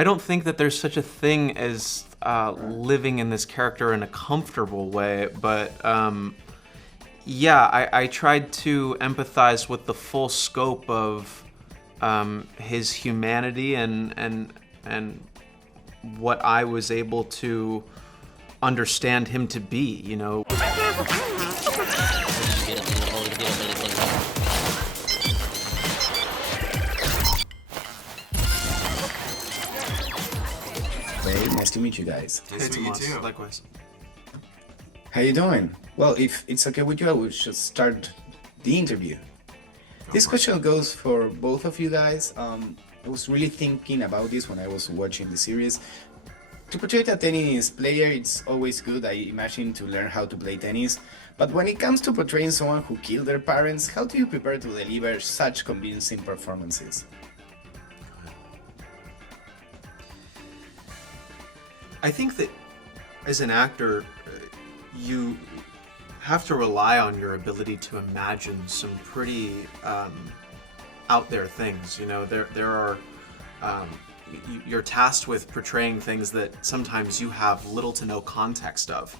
I don't think that there's such a thing as living in this character in a comfortable way, but I tried to empathize with the full scope of his humanity and what I was able to understand him to be, you know. Hey, nice to meet you guys. Nice to meet you too. Likewise. How you doing? Well, if it's okay with you, I will just start the interview. This question goes for both of you guys. I was really thinking about this when I was watching the series. To portray a tennis player, it's always good, I imagine, to learn how to play tennis. But when it comes to portraying someone who killed their parents, how do you prepare to deliver such convincing performances? I think that as an actor, you have to rely on your ability to imagine some pretty out there things. You know, there are you're tasked with portraying things that sometimes you have little to no context of.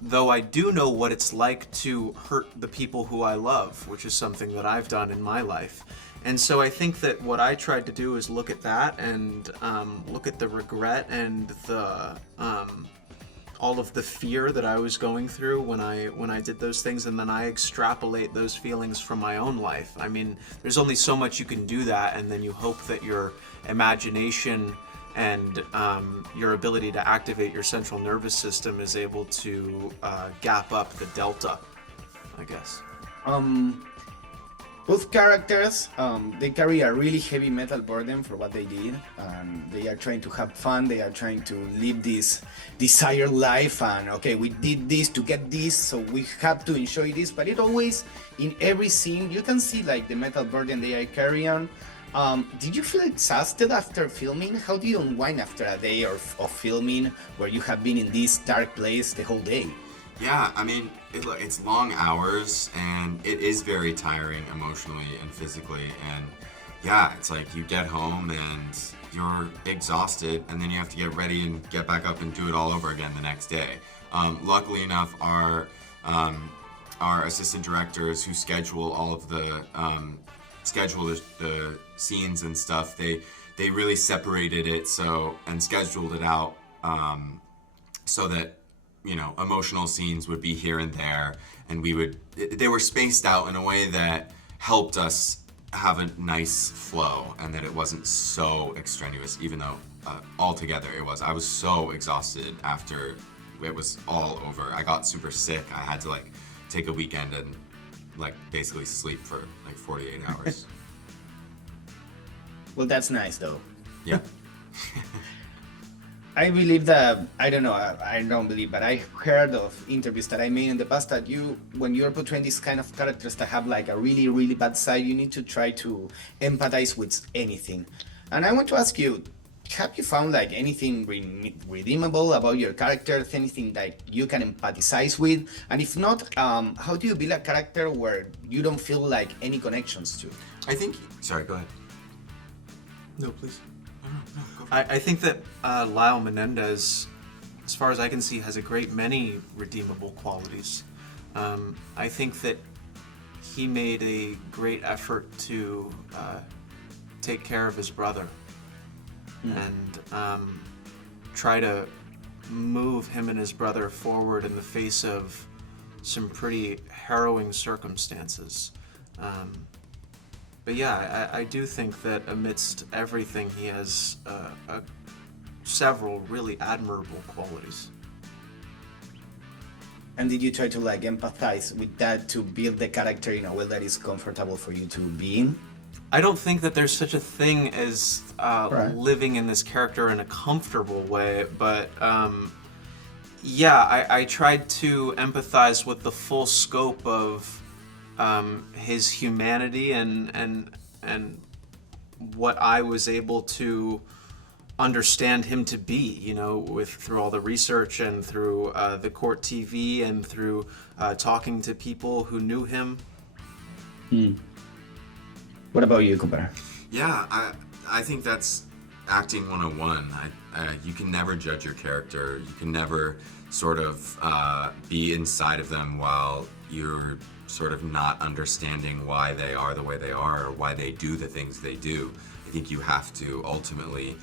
Though I do know what it's like to hurt the people who I love, which is something that I've done in my life. And so I think that what I tried to do is look at that and look at the regret and the all of the fear that I was going through when I did those things, and then I extrapolate those feelings from my own life. I mean, there's only so much you can do that, and then you hope that your imagination and your ability to activate your central nervous system is able to gap up the delta, I guess. Both characters, they carry a really heavy mental burden for what they did. They are trying to have fun, they are trying to live this desired life, and okay, we did this to get this, so we have to enjoy this, but it always, in every scene, you can see like the mental burden they are carrying. Did you feel exhausted after filming? How do you unwind after a day of filming where you have been in this dark place the whole day? Yeah, I mean, it's long hours, and it is very tiring emotionally and physically, and yeah, it's like you get home and you're exhausted, and then you have to get ready and get back up and do it all over again the next day. Luckily enough, our assistant directors who schedule all of the the scenes and stuff, they really separated it and scheduled it out so that, you know, emotional scenes would be here and there, and they were spaced out in a way that helped us have a nice flow, and that it wasn't so extraneous, even though altogether I was so exhausted after it was all over. I got super sick. I had to like take a weekend and like basically sleep for like 48 hours. Well, that's nice though. Yeah. I believe that, I don't believe, but I heard of interviews that I made in the past that when you're portraying these kind of characters that have like a really, really bad side, you need to try to empathize with anything. And I want to ask you, have you found like anything redeemable about your characters, anything that you can empathize with? And if not, how do you build a character where you don't feel like any connections to? Sorry, go ahead. No, please. I think that Lyle Menendez, as far as I can see, has a great many redeemable qualities. I think that he made a great effort to take care of his brother and try to move him and his brother forward in the face of some pretty harrowing circumstances. But yeah, I do think that amidst everything, he has several really admirable qualities. And did you try to like empathize with that to build the character in a way that is comfortable for you to be in? I don't think that there's such a thing as living in this character in a comfortable way, but I tried to empathize with the full scope of his humanity and what I was able to understand him to be, you know, through all the research and through the court TV and through talking to people who knew him. What about you, Cooper? Yeah, I think that's acting 101. You can never judge your character. You can never sort of be inside of them while you're sort of not understanding why they are the way they are or why they do the things they do. I think you have to ultimately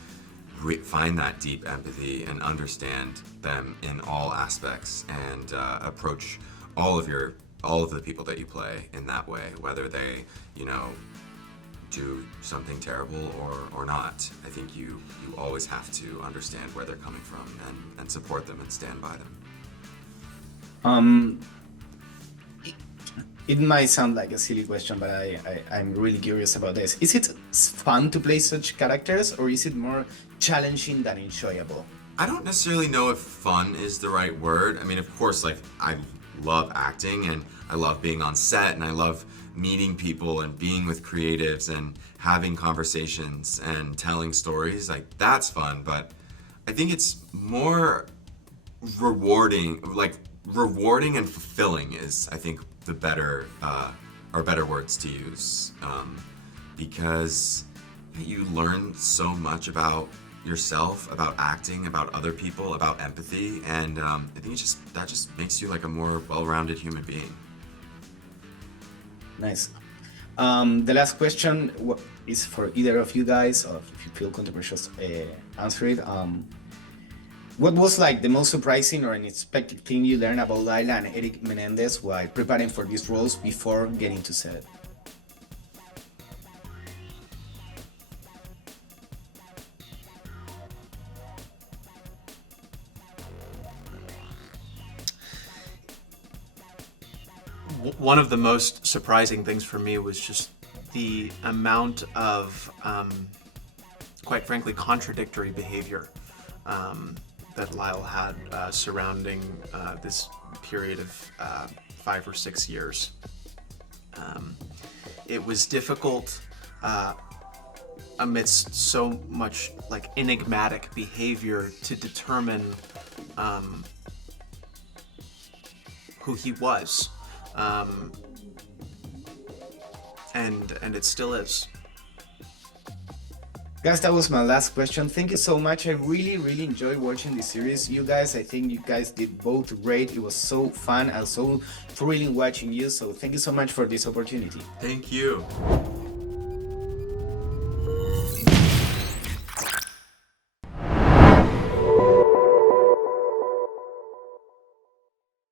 find that deep empathy and understand them in all aspects, and approach all of the people that you play in that way, whether they, do something terrible or not. I think you always have to understand where they're coming from and support them and stand by them. It might sound like a silly question, but I'm really curious about this. Is it fun to play such characters, or is it more challenging than enjoyable? I don't necessarily know if fun is the right word. I mean, of course, I love acting and I love being on set and I love meeting people and being with creatives and having conversations and telling stories. That's fun, but I think it's more rewarding and fulfilling is, I think, the better words to use, because you learn so much about yourself, about acting, about other people, about empathy, and I think that just makes you a more well-rounded human being. Nice. The last question is for either of you guys, or if you feel controversial, answer it. What was the most surprising or unexpected thing you learned about Lyle and Erik Menendez while preparing for these roles before getting to set? One of the most surprising things for me was just the amount of, quite frankly, contradictory behavior that Lyle had surrounding this period of 5 or 6 years. It was difficult amidst so much enigmatic behavior to determine who he was. And it still is. Guys, that was my last question. Thank you so much. I really enjoyed watching this series. You guys, I think you guys did both great. It was so fun and so thrilling watching you. So thank you so much for this opportunity. Thank you.